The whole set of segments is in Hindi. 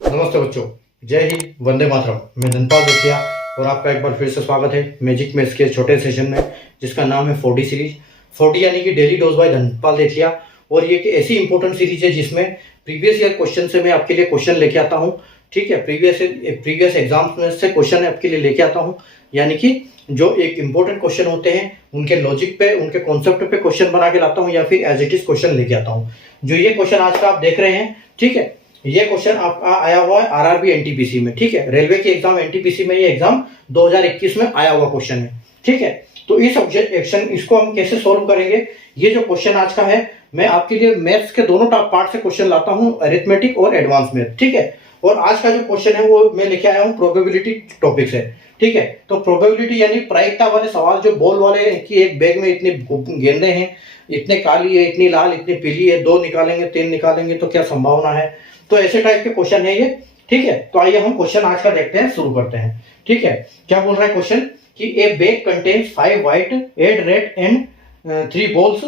नमस्ते बच्चों, जय हिंद, वंदे मातरम। मैं धनपाल दतिया और आपका एक बार फिर से स्वागत है मैजिक मैथ्स के छोटे सेशन में, जिसका नाम है 4D सीरीज। 4D यानी कि daily dose by Dhanpal Datia. और ये एक ऐसी इंपॉर्टेंट सीरीज है जिसमें प्रीवियस ईयर क्वेश्चन से मैं आपके लिए क्वेश्चन लेके आता हूँ। ठीक है, प्रीवियस एग्जाम्स में से क्वेश्चन आपके लिए लेके आता हूँ। यानी कि जो एक इंपॉर्टेंट क्वेश्चन होते हैं उनके लॉजिक पे, उनके कॉन्सेप्ट पे क्वेश्चन बना के लाता हूँ, या फिर एज इट इज क्वेश्चन लेके आता हूँ। जो ये क्वेश्चन आज का आप देख रहे हैं, ठीक है, ये क्वेश्चन आपका आया हुआ है आरआरबी एनटीपीसी में। ठीक है, रेलवे के एग्जाम एनटीपीसी में ये एग्जाम 2021 में आया हुआ क्वेश्चन है। ठीक है, तो इस ऑब्जेक्शन इसको हम कैसे सोल्व करेंगे, ये जो क्वेश्चन आज का है, मैं आपके लिए मैथ्स के दोनों पार्ट से क्वेश्चन लाता हूं, अरिथमेटिक और एडवांस मैथ। ठीक है, और आज का जो क्वेश्चन है वो मैं लेके आया हूं प्रोबेबिलिटी टॉपिक से। ठीक है, तो प्रोबेबिलिटी यानी प्रायिकता वाले सवाल, जो बॉल वाले कि एक बैग में इतने गेंदे हैं, इतने काली है, इतनी लाल, इतनी पीली है, 2 निकालेंगे 3 निकालेंगे तो क्या संभावना है, तो ऐसे टाइप के क्वेश्चन है ये। ठीक है, तो आइए हम क्वेश्चन आज का देखते हैं, शुरू करते हैं। ठीक है, क्या बोल रहा है क्वेश्चन कि ए bag contains 5 white, 8 red and 3 balls.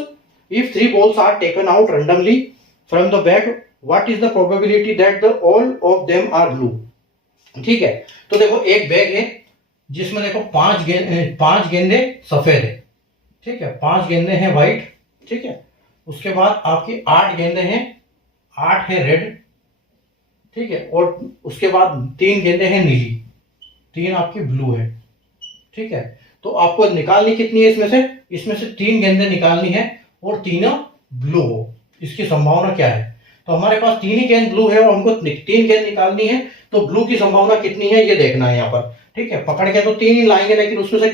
If 3 balls are taken out randomly from the bag, what is the probability that all of them are blue? ठीक है, तो देखो एक बैग है जिसमें देखो 5 गेंदे सफेद है। ठीक है, 5 गेंदे हैं व्हाइट। ठीक है, उसके बाद आपकी 8 गेंदे हैं, 8 है रेड। ठीक है, और उसके बाद 3 गेंदे हैं नीली, 3 आपकी ब्लू है। ठीक है, तो आपको निकालनी कितनी है इसमें से 3 गेंदे निकालनी है और तीनों ब्लू हो। इसकी संभावना क्या है, तो हमारे पास 3 ही गेंद ब्लू है और हमको 3 गेंद निकालनी है, तो ब्लू की संभावना कितनी है ये देखना है यहाँ पर। ठीक है, पकड़ के तो 3 ही लाएंगे, लेकिन उसमें से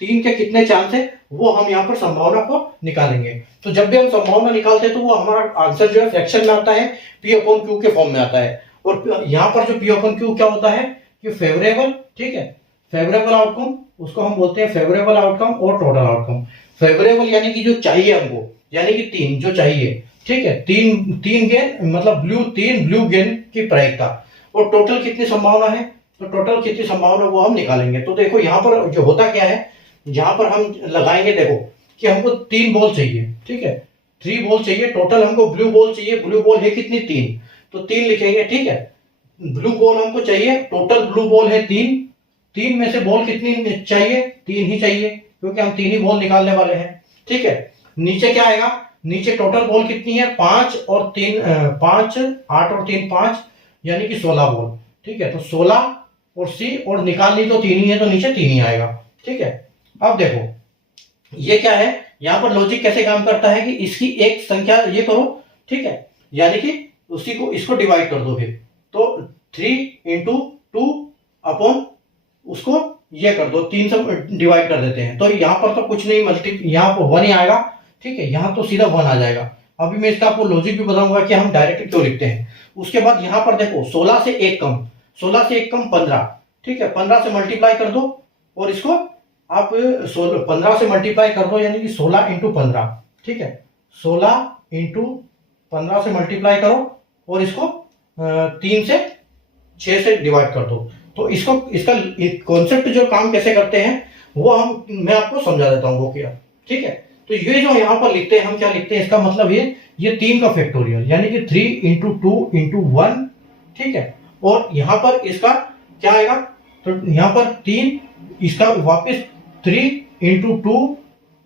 3 के कितने चांस है वो हम यहाँ पर संभावना को निकालेंगे। तो जब भी हम संभावना निकालते हैं तो वो हमारा आंसर जो है फ्रैक्शन में आता है, P/Q के फॉर्म में आता है। और यहाँ पर जो P/Q क्या होता है कि फेवरेबल, ठीक है, फेवरेबल आउटकम, उसको हम बोलते हैं फेवरेबल आउटकम और टोटल आउटकम। फेवरेबल यानी कि जो चाहिए हमको, यानी कि 3 जो चाहिए। ठीक है, 3 गेंद मतलब ब्लू, 3 ब्लू गेंद की प्रायिकता, और टोटल कितनी संभावना है, तो टोटल कितनी संभावना वो हम निकालेंगे। तो देखो यहाँ पर जो होता क्या है, यहाँ पर हम लगाएंगे, देखो कि हमको 3 बॉल चाहिए। ठीक है, 3 बॉल चाहिए, टोटल हमको ब्लू बॉल चाहिए। ब्लू बॉल है कितनी, 3, तो 3 लिखेंगे। ठीक है, ब्लू बॉल हमको चाहिए, टोटल ब्लू बॉल है 3 में से बॉल कितनी चाहिए, 3 ही चाहिए, क्योंकि हम 3 ही बॉल निकालने वाले हैं। ठीक है, नीचे क्या आएगा, नीचे टोटल बॉल कितनी है, 5 और 3 5, 8 और 3 5, यानी कि 16 बॉल। ठीक है, तो 16 और सी, और निकालनी तो 3 ही है, तो नीचे 3 ही आएगा। ठीक है, अब देखो ये क्या है, यहां पर लॉजिक कैसे काम करता है कि इसकी एक संख्या ये करो। ठीक है, यानी कि उसी को, इसको डिवाइड कर दो, फिर तो 3 × 2 अपॉन उसको ये कर दो, 3 से डिवाइड कर देते हैं। तो यहाँ पर तो कुछ नहीं, यहाँ पर 1 ही आएगा। ठीक है, यहाँ तो सीधा 1 आ जाएगा। अभी मैं इसका आपको लॉजिक भी बताऊंगा कि हम डायरेक्ट क्यों लिखते हैं। उसके बाद यहाँ पर देखो 16 से 1 कम, 16 से 1 कम 15। ठीक है, 15 से मल्टीप्लाई कर दो, और इसको आप 15 से मल्टीप्लाई कर दो, यानी कि 16 × 15। ठीक है, 16 × 15 से मल्टीप्लाई करो, और इसको 3 से 6 से डिवाइड कर दो। तो इसको, इसका कॉन्सेप्ट जो काम कैसे करते हैं वो मैं आपको समझा देता हूँ वो क्या। ठीक है, तो ये जो यहाँ पर लिखते हैं, हम क्या लिखते हैं, इसका मतलब ये 3 का फैक्टोरियल, यानी कि 3 × 2 × 1। ठीक है, और यहाँ पर इसका क्या आएगा, तो यहाँ पर 3, इसका वापस 3 × 2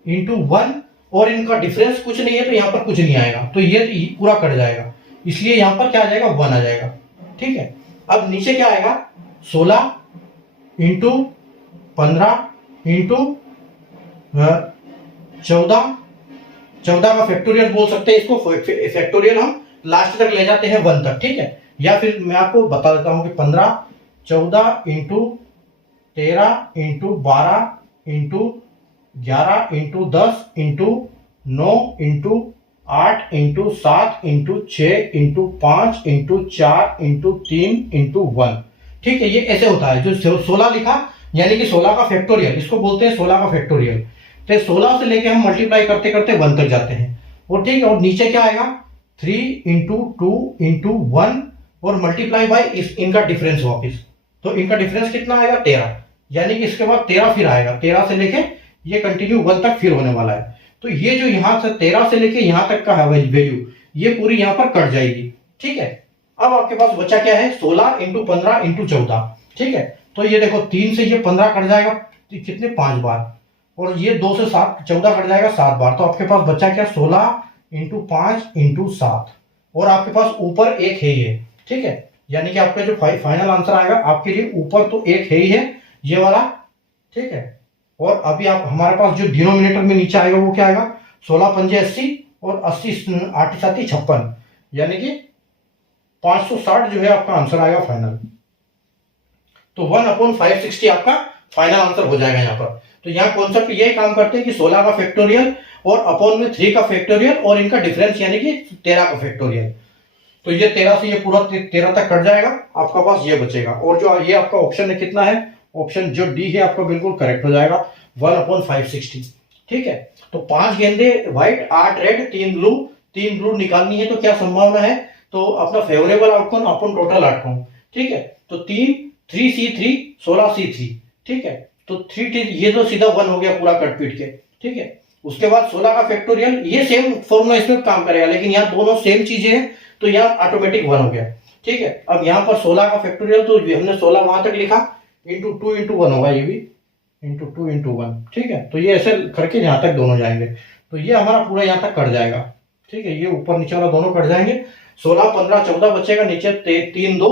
× 1, और इनका डिफरेंस कुछ नहीं है, तो यहाँ पर कुछ नहीं आएगा, तो ये पूरा कट जाएगा, इसलिए यहाँ पर क्या आ जाएगा, 1 आ जाएगा। ठीक है, अब नीचे क्या आएगा, 16 × 15 × 14 का फैक्टोरियल बोल सकते हैं इसको। फैक्टोरियल हम लास्ट तक ले जाते हैं 1 तक। ठीक है, या फिर मैं आपको बता देता हूं कि 15, 14 × 13 × 12 × 11 × 10 × 9 × 8 × 7 × 6 × 5 × 4 × 3 × 1। ठीक है, ये ऐसे होता है। जो 16 लिखा यानी कि 16 का फैक्टोरियल, इसको बोलते हैं 16 का फैक्टोरियल। तो 16 से लेके हम मल्टीप्लाई करते करते 1 तक जाते हैं। और ठीक है, और नीचे क्या आएगा, 3 × 2 × 1, और मल्टीप्लाई बाय इनका डिफरेंस वापिस, तो इनका डिफरेंस कितना आएगा, 13, यानी कि इसके बाद 13 फिर आएगा, 13 से लेके ये कंटिन्यू 1 तक फिर होने वाला है। तो ये जो यहाँ से 13 से लेके यहाँ तक का है वैल्यू, ये पूरी यहाँ पर कट जाएगी। ठीक है, अब आपके पास बचा क्या है, 16 इंटू 15 इंटू 14, ठीक है। तो ये देखो 3 से ये 15 कट जाएगा कितने, 5 बार, और ये 2 से 7 14 कट जाएगा 7 बार। तो आपके पास बचा क्या, 16 इंटू 5 इंटू 7, और आपके पास ऊपर एक है ये, ठीक है। यानी कि आपका जो फाइनल आंसर आएगा आपके लिए ऊपर तो एक है ही है, ये वाला, ठीक है। और अभी आप हमारे पास जो डिनोमिनेटर में नीचे आएगा वो क्या आएगा, 16 पंजे 80 और 80 8 7 56, यानी कि 560 जो है आपका आंसर आएगा फाइनल। तो 1/560 आपका फाइनल आंसर हो जाएगा यहाँ पर। तो यहाँ कॉन्सेप्ट ये काम करते हैं कि 16 का फैक्टोरियल और अपॉन में 3 का फैक्टोरियल और इनका डिफरेंस यानी कि 13 का फैक्टोरियल। तो ये 13 से ये पूरा 13 तक कट जाएगा, आपका पास ये बचेगा। और जो ये आपका ऑप्शन है कितना है, ऑप्शन जो डी है आपका बिल्कुल करेक्ट हो जाएगा, 1/560, ठीक है। तो 5 गेंदे व्हाइट, 8 रेड, 3 ब्लू निकालनी है। तो क्या संभावना है, तो अपना फेवरेबल आउटकम अपन टोटल आउटकम, ठीक है। तो 3C3 16C3, ठीक है। तो 3 ये तो सीधा 1 हो गया पूरा कट पीट के, ठीक है। उसके बाद 16 का फैक्टोरियल, ये सेम फॉर्मूला इसमें काम करेगा, लेकिन यहाँ दोनों सेम चीजें हैं तो यहाँ ऑटोमेटिक 1 हो गया, ठीक है। अब यहाँ पर 16 का फैक्टोरियल, तो हमने 16 वहां तक लिखा, इंटू 2 इंटू 1 होगा ये भी, इंटू 2 इंटू 1, ठीक है। तो ये ऐसे करके यहाँ तक दोनों जाएंगे, तो ये हमारा पूरा यहाँ तक कट जाएगा, ठीक है। ये ऊपर नीचे वाला दोनों कट जाएंगे, 16 15 14 बचेगा, नीचे 3 2,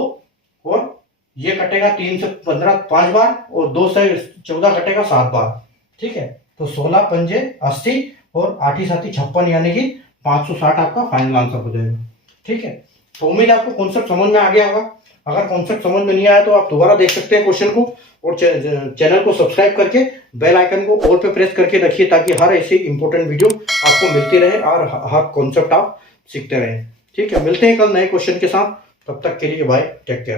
और ये कटेगा 3 से 15 5 बार, और 2 से 14 कटेगा 7 बार, ठीक है। तो 16 पंजे 80 और 8 7 56, यानी कि 560 आपका फाइनल आंसर हो जाएगा, ठीक है। तो उम्मीद है आपको कॉन्सेप्ट समझ में आ गया होगा। अगर कॉन्सेप्ट समझ में नहीं आया तो आप दोबारा देख सकते हैं क्वेश्चन को, और चैनल को सब्सक्राइब करके बेल आइकन को ऑल पे प्रेस करके रखिए, ताकि हर ऐसी इंपॉर्टेंट वीडियो आपको मिलती रहे और हर कॉन्सेप्ट आप सीखते रहें, ठीक है। मिलते हैं कल नए क्वेश्चन के साथ, तब तक के लिए बाय, टेक केयर।